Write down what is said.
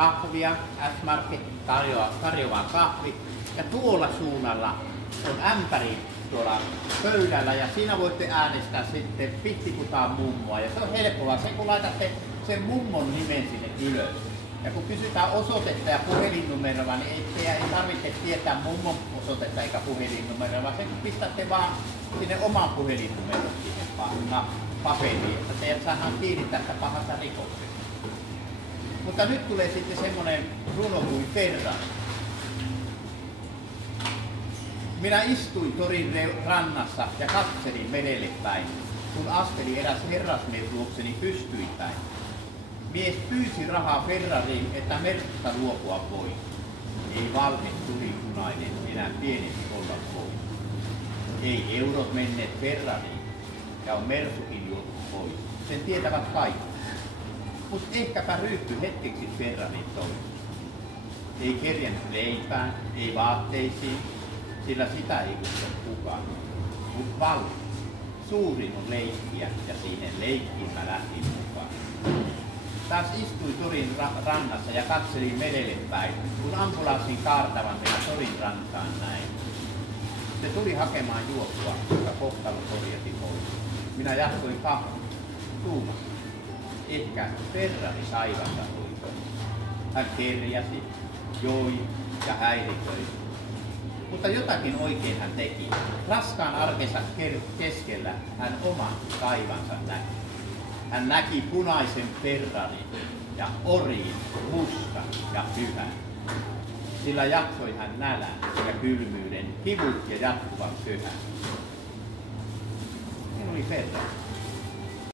kahvia, S-Market tarjoaa kahvi. Ja tuolla suunnalla on ämpäri tuolla pöydällä ja siinä voitte äänestää sitten Pihtikutaan mummoa. Ja se on helppoa, se kun laitatte sen mummon nimen sinne ylös. Ja kun kysytään osoitetta ja puhelinnumeroa, niin ei tarvitse tietää mummon osoitetta eikä puhelinnumeroa, vaan sen kun pistätte vaan sinne oman puhelinnumeron siihen paperiin, että teidät saadaan kiinni tästä pahasta rikoksesta. Mutta nyt tulee sitten semmoinen runo kuin Ferrari. Minä istuin torin rannassa ja katselin merelle päin, kun asteli eräs herrasmies luokseni pystyin päin. Mies pyysi rahaa Ferrariin, että Mersusta luopua voi. Ei valhe tuli punainen, enää pienempi olla voi. Ei eurot menneet Ferrariin, ja on Mersukin juotu pois. Sen tietävät kaikki. Mut ehkäpä ryyppy hetkeksi Ferrarin tois. Ei kerjännyt leipään, ei vaatteisiin, sillä sitä ei usko kukaan. Mut valhe, suurin on leikkiä, ja siihen leikkiin mä lähdin mukaan. Taas istuin torin rannassa ja katselin merelle päin, kun ambulanssin kaartavan minä torin rantaan näin. Se tuli hakemaan juoksua, joka kohtalo korjasi pois. Minä jatkoin kahvia, tuumasi. Ehkä Ferrari taivasta tuli. Hän kerjäsi, joi ja häiriköi. Mutta jotakin oikein hän teki. Raskaan arkensa keskellä hän oman taivansa näki. Hän näki punaisen Ferrarin ja oriin, mustan ja pyhän. Sillä jaksoi hän nälän ja kylmyyden, kivut ja jatkuvan syhän. Siinä oli Ferrari.